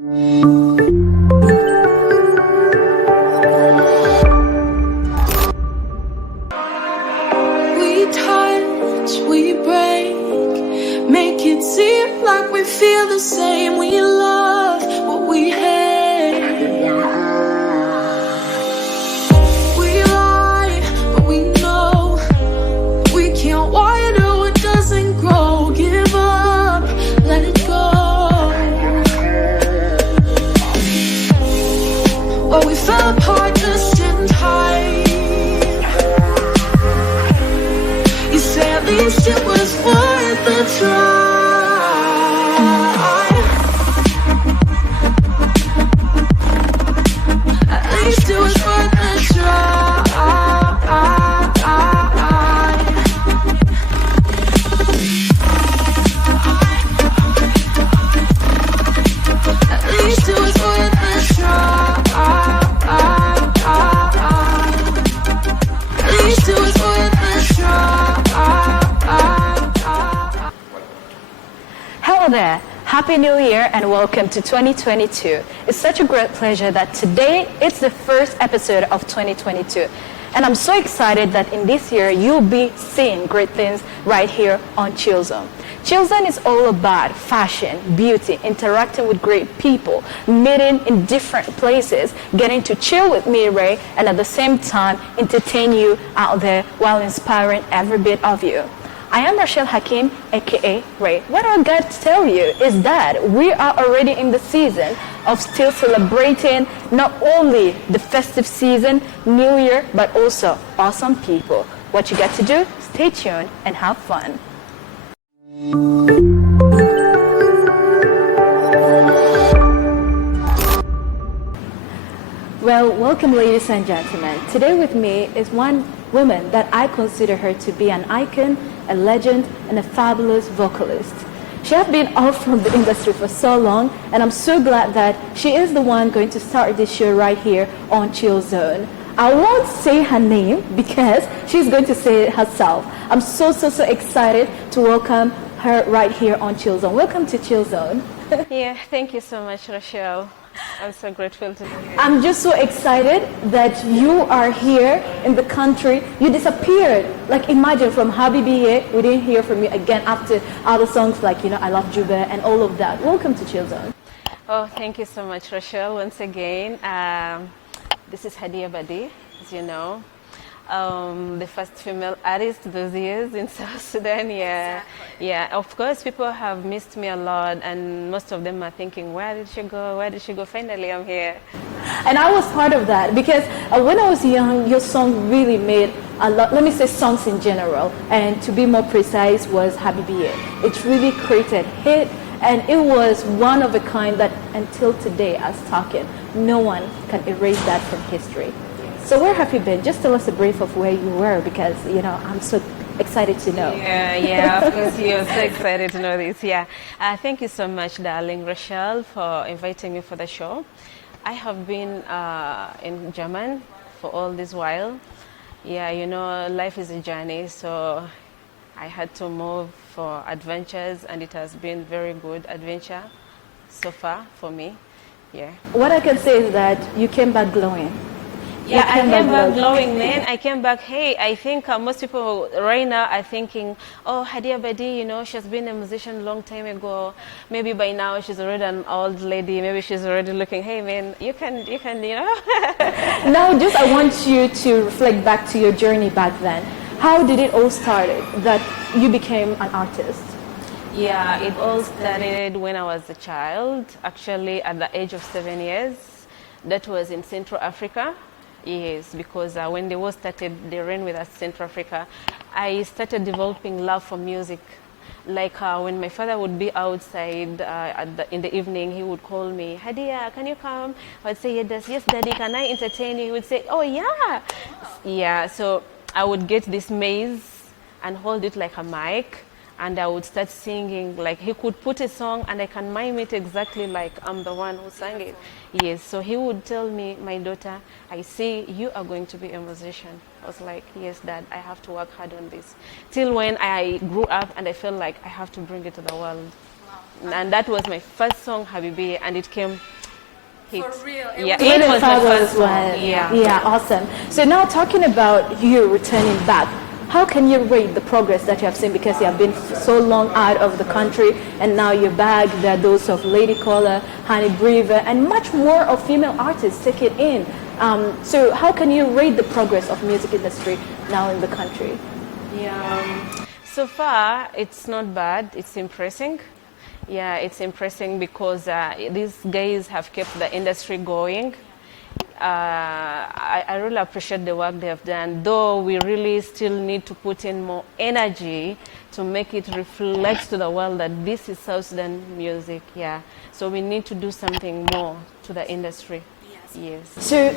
We touch, we break, make it seem like we feel the same. We love what we hate. We lie, but we know we can't water what doesn't grow. Give up, let it go. Well, we fell apart just in time. You say at least it was worth the try. At least it was worth the try. At least it was worth the try. At least it was worth the try. Hello there, Happy New Year and welcome to 2022. It's such a great pleasure that today it's the first episode of 2022. And I'm so excited that in this year you'll be seeing great things right here on Chillzone. Chillzone is all about fashion, beauty, interacting with great people, meeting in different places, getting to chill with me, Ray, and at the same time entertain you out there while inspiring every bit of you. I am Rachel Hakim, aka Ray. What I got to tell you is that we are already in the season of still celebrating not only the festive season, New Year, but also awesome people. What you got to do, stay tuned and have fun. Well, welcome ladies and gentlemen. Today with me is one woman that I consider her to be an icon, a legend, and a fabulous vocalist. She has been out from the industry for so long, and I'm so glad that she is the one going to start this show right here on Chillzone. I won't say her name because she's going to say it herself. I'm so excited to welcome her right here on Chillzone. Welcome to Chillzone. Yeah, thank you so much, Rochelle. I'm so grateful to be here. I'm just so excited that you are here in the country. You disappeared. Like imagine from Habibi, we didn't hear from you again after other songs like, I Love Juba and all of that. Welcome to Chillzone. Oh, thank you so much, Rochelle. Once again, this is Hadia Badi, as you know. The first female artist those years in South Sudan. Yeah, exactly. Yeah. Of course, people have missed me a lot, and most of them are thinking, "Where did she go? Where did she go?" Finally, I'm here. And I was part of that because when I was young, your song really made a lot. Let me say songs in general, and to be more precise, was Habibi. It really created hit, and it was one of a kind that until today, as talking, no one can erase that from history. So where have you been? Just tell us a brief of where you were because, I'm so excited to know. Yeah, of course, you're so excited to know this. Yeah. Thank you so much, darling Rochelle, for inviting me for the show. I have been in German for all this while. Yeah, life is a journey, so I had to move for adventures, and it has been very good adventure so far for me. Yeah. What I can say is that you came back glowing. Yeah, I came back glowing, man. I came back, hey, I think most people right now are thinking, oh, Hadia Badi, she's been a musician a long time ago. Maybe by now she's already an old lady. Maybe she's already looking, hey, man, you can. Now, I want you to reflect back to your journey back then. How did it all start that you became an artist? Yeah, it all started when I was a child, actually at the age of 7 years. That was in Central Africa. Yes, because when the war started, they ran with us Central Africa. I started developing love for music. Like when my father would be outside in the evening, he would call me, Hadia, can you come? I would say, yes, daddy, can I entertain you? He would say, oh, yeah. Yeah, so I would get this maze and hold it like a mic, and I would start singing. Like he could put a song and I can mime it exactly like I'm the one who sang it. Yes, so he would tell me, my daughter, I see you are going to be a musician. I was like, yes, Dad, I have to work hard on this. Till when I grew up and I felt like I have to bring it to the world. Wow. and that was my first song, Habibi, and it came hit. For real, Yeah, was it Little was my Flowers first song. one. Yeah. Yeah, awesome. So now talking about you returning back, how can you rate the progress that you have seen, because you have been so long out of the country and now you're back? There are those of Lady Caller, Honey Breather, and much more of female artists take it in. So how can you rate the progress of music industry now in the country? Yeah. So far, it's not bad. It's impressing. Yeah, it's impressing because these guys have kept the industry going. I really appreciate the work they have done, though we really still need to put in more energy to make it reflect to the world that this is South Sudan music. Yeah, so we need to do something more to the industry. Yes. So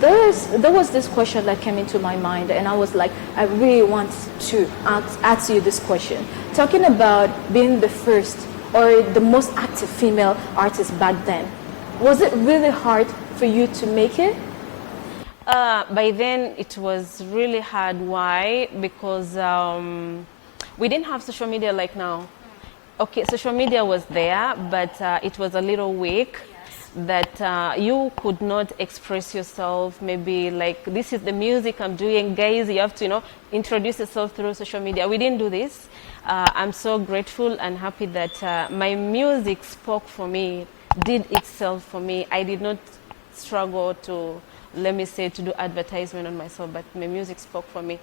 there was this question that came into my mind, and I was like, I really want to ask you this question. Talking about being the first or the most active female artist back then, was it really hard for you to make it? By then, it was really hard. Why? Because we didn't have social media like now. Okay, social media was there, but it was a little weak. That you could not express yourself. Maybe like, this is the music I'm doing, guys. You have to, introduce yourself through social media. We didn't do this. I'm so grateful and happy that my music spoke for me, did itself for me. I did not struggle to, let me say, to do advertisement on myself, but my music spoke for me.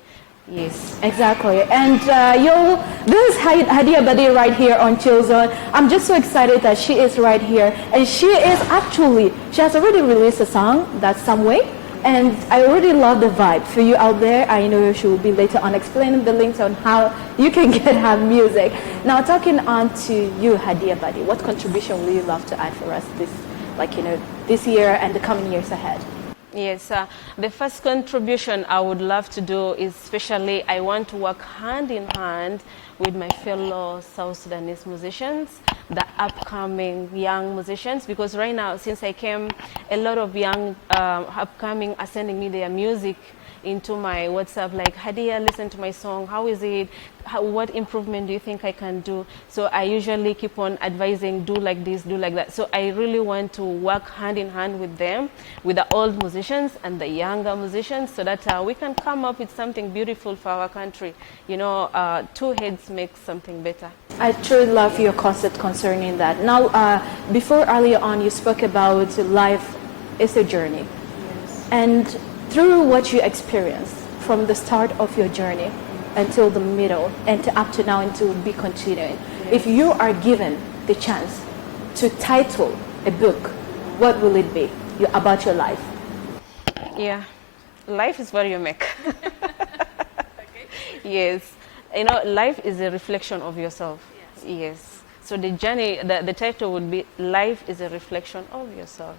Yes. Exactly. And this is Hadia Badi right here on Chillzone. I'm just so excited that she is right here. And she has already released a song, that's Some Way. And I already love the vibe. For you out there, I know she will be later on explaining the links on how you can get her music. Now, talking on to you, Hadia Badi, what contribution will you love to add for us this year and the coming years ahead? Yes, the first contribution I would love to do is, especially, I want to work hand in hand with my fellow South Sudanese musicians, the upcoming young musicians, because right now, since I came, a lot of young upcoming are sending me their music into my WhatsApp, like, Hadia, listen to my song, how is it? What improvement do you think I can do? So I usually keep on advising, do like this, do like that. So I really want to work hand in hand with them, with the old musicians and the younger musicians, so that we can come up with something beautiful for our country. Two heads make something better. I truly love your concept concerning that. Now, before earlier on, you spoke about life is a journey. Yes. And through what you experienced from the start of your journey until the middle and to up to now and to be continuing, if you are given the chance to title a book, what will it be about your life? Yeah, life is what you make. Okay. Yes, life is a reflection of yourself. Yes. So the journey, the title would be Life is a Reflection of Yourself.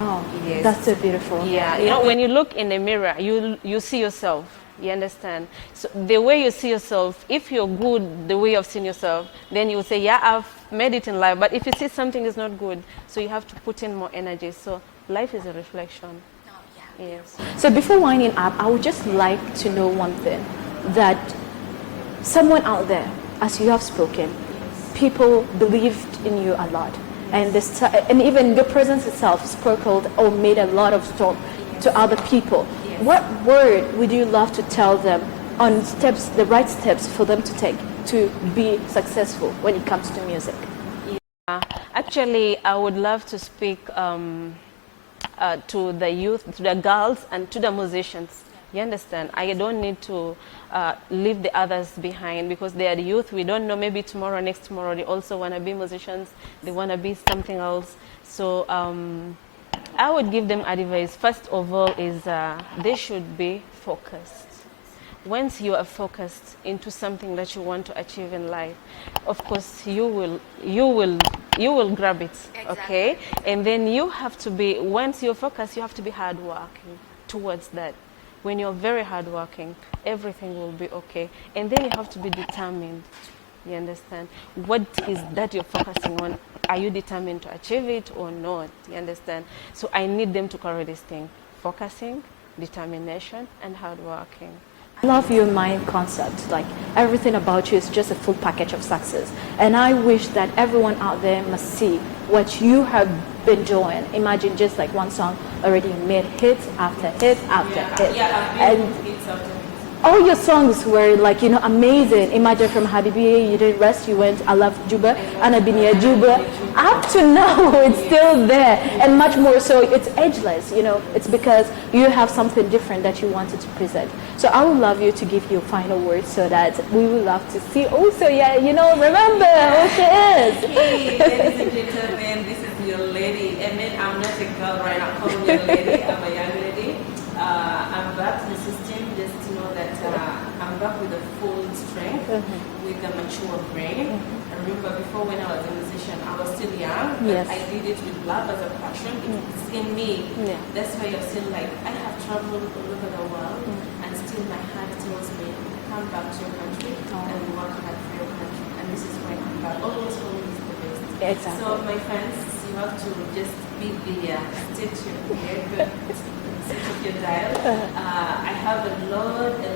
Oh, yes. That's so beautiful. Yeah, when you look in the mirror, you see yourself. You understand? So the way you see yourself, if you're good, the way you've seen yourself, then you will say, yeah, I've made it in life. But if you see something is not good, so you have to put in more energy. So life is a reflection. Oh, yeah. Yes. So before winding up, I would just like to know one thing, that someone out there, as you have spoken, people believed in you a lot. And even your presence itself sprinkled or made a lot of storm to other people. Yes. What word would you love to tell them on the right steps for them to take to be successful when it comes to music? Actually, I would love to speak to the youth, to the girls, and to the musicians. You understand? I don't need to leave the others behind, because they are the youth. We don't know, maybe tomorrow, next tomorrow, they also want to be musicians. They want to be something else. So I would give them advice. First of all is they should be focused. Once you are focused into something that you want to achieve in life, of course you will grab it. Exactly. Okay? And then you have to be, once you're focused, you have to be hardworking towards that. When you're very hardworking, everything will be okay. And then you have to be determined. You understand? What is that you're focusing on? Are you determined to achieve it or not? You understand? So I need them to carry this thing: focusing, determination, and hardworking. Love your mind concept. Like everything about you is just a full package of success. And I wish that everyone out there must see what you have been doing. Imagine just like one song already made hits after hits after hits. I've been hits after hits. All your songs were like, amazing. Imagine from Habibi, you didn't rest, you went I Love Juba, Anabinia Juba. Up to now, it's still there. And much more so, it's ageless, It's because you have something different that you wanted to present. So I would love you to give your final words so that we would love to see also, remember who she is. Hey, ladies and gentlemen, this is your lady. And then I'm not a girl right now, calling me a lady. I'm a young lady. I'm back to the system just to know that I'm back with a full strength, with a mature brain. I remember before when I was a musician, I was still young, but I did it with love as a passion. It's in me. Yeah. That's why you're still like, I have traveled all over the world, and still my heart tells me, come back to your country and work hard for your country. And this is why I'm back. Always home is the best. Exactly. So my fans, you have to just be there, stay tuned, very good. Of your dial. I have a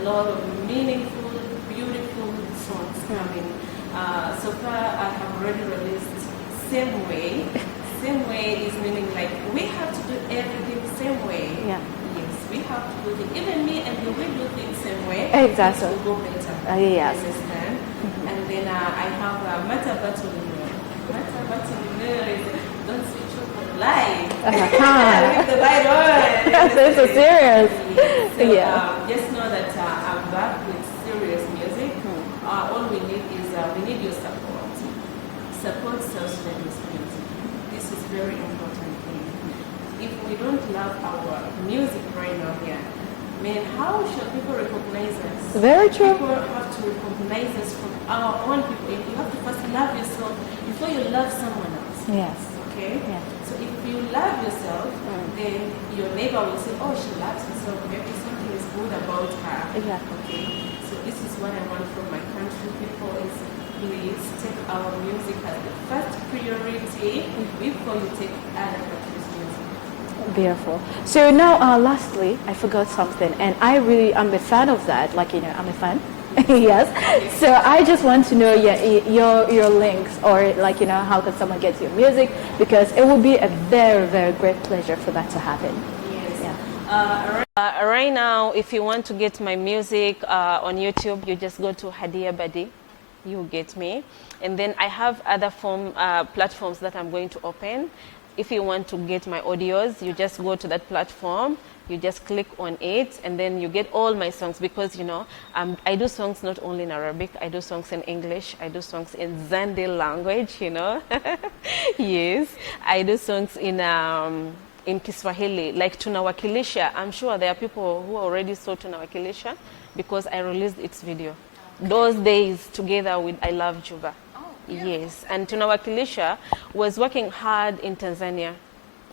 lot of meaningful, beautiful songs coming. So far, I have already released Same Way. Same Way is meaning like we have to do everything same way. Yeah. Yes, we have to do it. Even me and you will do things same way. Exactly. It will go better. Yes. Understand? And then I have Mata Batulino. Mata Batulino is don't switch up on live. With the light on. That's so serious. So, just know that I'm back with serious music. All we need is we need your support. Support South Sudanese music. This is very important thing. If we don't love our music right now here, man, how shall people recognize us? Very true. People have to recognize us from our own people. You have to first love yourself before you love someone else. Yes. Okay? Yeah. So if you love yourself, then your neighbor will say, oh, she loves herself. Maybe something is good about her. Exactly. Okay? So this is what I want from my country people is please take our music as the first priority before you take other countries' music. Beautiful. So now, lastly, I forgot something, and I'm a fan of that. Like, I'm a fan. Yes. So I just want to know your links, or like, how can someone get your music? Because it will be a very, very great pleasure for that to happen. Yes. Yeah. Right now, if you want to get my music on YouTube, you just go to Hadia Badi. You get me. And then I have other platforms that I'm going to open. If you want to get my audios, you just go to that platform. You just click on it, and then you get all my songs, because I do songs not only in Arabic, I do songs in English, I do songs in Zande language, Yes, I do songs in Kiswahili, like Tunawakilisha. I'm sure there are people who already saw Tunawakilisha because I released its video. Those days together with I Love Juba. Oh, yeah. Yes, and Tunawakilisha was working hard in Tanzania.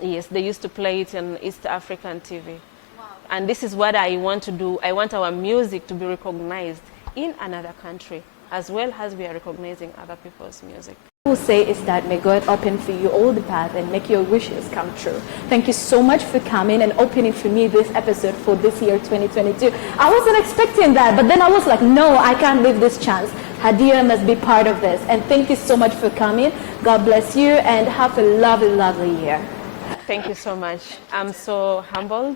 Yes, they used to play it on East African TV. Wow. And this is what I want to do. I want our music to be recognized in another country, as well as we are recognizing other people's music. I will say is that may God open for you all the path and make your wishes come true. Thank you so much for coming and opening for me this episode for this year 2022. I wasn't expecting that, but then I was like, no, I can't leave this chance. Hadia must be part of this. And thank you so much for coming. God bless you and have a lovely, lovely year. Thank you so much. I'm so humbled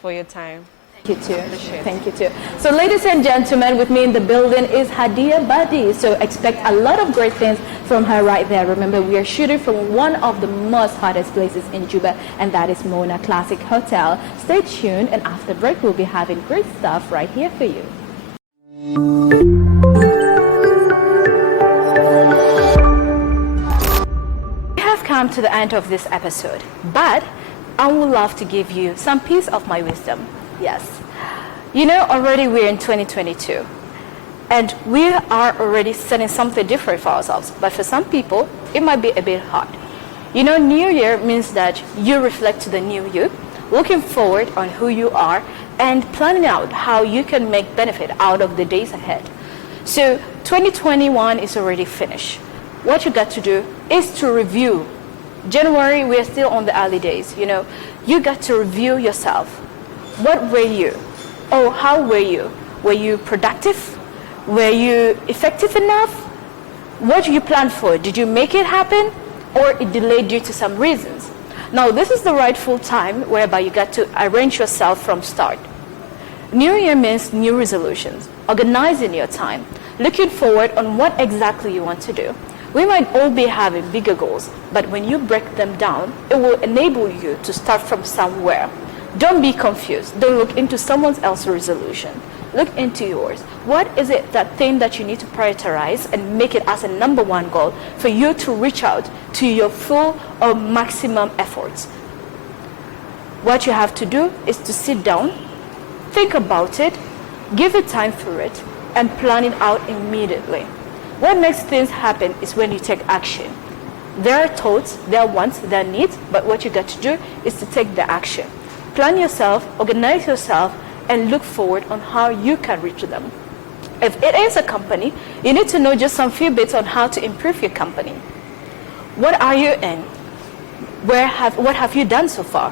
for your time. Thank you too. Thank you too. So ladies and gentlemen, with me in the building is Hadia Badi. So expect a lot of great things from her right there. Remember, we are shooting from one of the most hottest places in Juba, and that is Mona Classic Hotel. Stay tuned, and after break, we'll be having great stuff right here for you. We have come to the end of this episode, but I would love to give you some piece of my wisdom. Yes. Already we're in 2022, and we are already setting something different for ourselves. But for some people, it might be a bit hard. New year means that you reflect to the new you, looking forward on who you are, and planning out how you can make benefit out of the days ahead. So 2021 is already finished. What you got to do is to review. January, we're still on the early days. You got to review yourself. What were you? Oh, how were you? Were you productive? Were you effective enough? What did you plan for? Did you make it happen? Or it delayed due to some reasons? Now, this is the rightful time whereby you got to arrange yourself from start. New year means new resolutions, organizing your time, looking forward on what exactly you want to do. We might all be having bigger goals, but when you break them down, it will enable you to start from somewhere. Don't be confused. Don't look into someone else's resolution. Look into yours. What is it, that thing that you need to prioritize and make it as a number one goal for you to reach out to your full or maximum efforts? What you have to do is to sit down, think about it, give it time for it, and plan it out immediately. What makes things happen is when you take action. There are thoughts, there are wants, there are needs, but what you got to do is to take the action. Plan yourself, organize yourself, and look forward on how you can reach them. If it is a company, you need to know just some few bits on how to improve your company. What are you in? What have you done so far?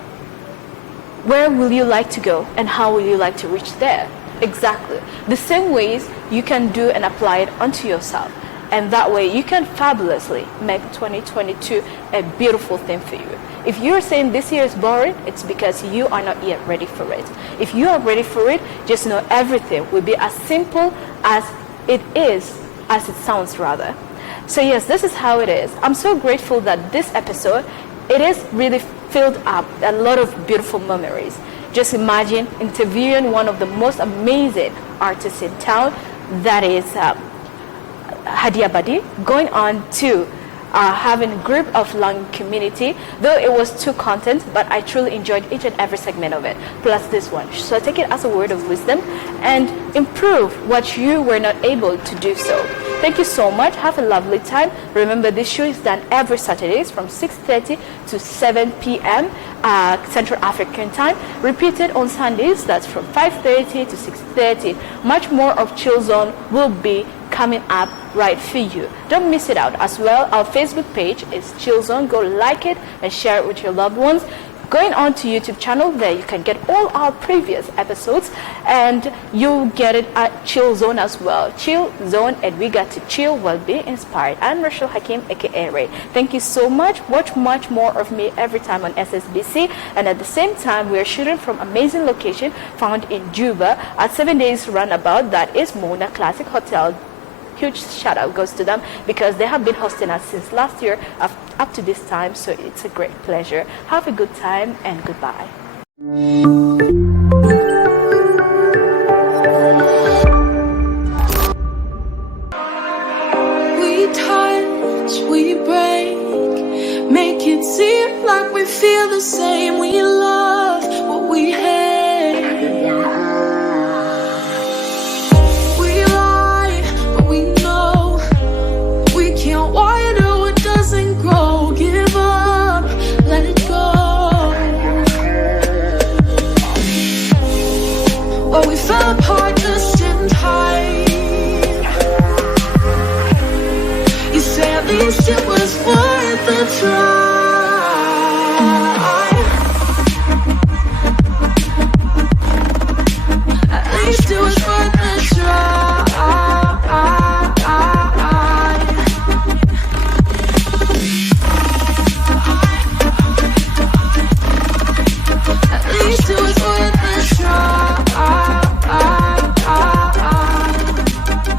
Where will you like to go, and how will you like to reach there? Exactly. The same ways you can do and apply it onto yourself. And that way you can fabulously make 2022 a beautiful thing for you. If you're saying this year is boring, it's because you are not yet ready for it. If you are ready for it, just know everything will be as simple as it is, as it sounds rather. So yes, this is how it is. I'm so grateful that this episode, it is really filled up a lot of beautiful memories. Just imagine interviewing one of the most amazing artists in town, that is Hadia Badi, going on to having a group of Lung community, though it was two contents, but I truly enjoyed each and every segment of it, plus this one. So take it as a word of wisdom and improve what you were not able to do so. Thank you so much. Have a lovely time. Remember, this show is done every Saturdays from 6:30 to 7 p.m. Central African time. Repeated on Sundays, that's from 5:30 to 6:30. Much more of Chillzone will be coming up right for you. Don't miss it out. As well, our Facebook page is Chillzone. Go like it and share it with your loved ones. Going on to YouTube channel, there you can get all our previous episodes, and you'll get it at Chillzone as well. Chillzone, and we got to chill while being inspired. I'm Rachel Hakim, aka Ray. Thank you so much. Watch much more of me every time on SSBC, and at the same time, we are shooting from amazing location found in Juba at 7 Days Runabout. That is Mona Classic Hotel. Huge shout out goes to them because they have been hosting us since last year up to this time, so it's a great pleasure. Have a good time and goodbye. We touch, we break, make it seem like we feel the same. We love what we hate. We fell apart just in time. You say at least it was worth the try.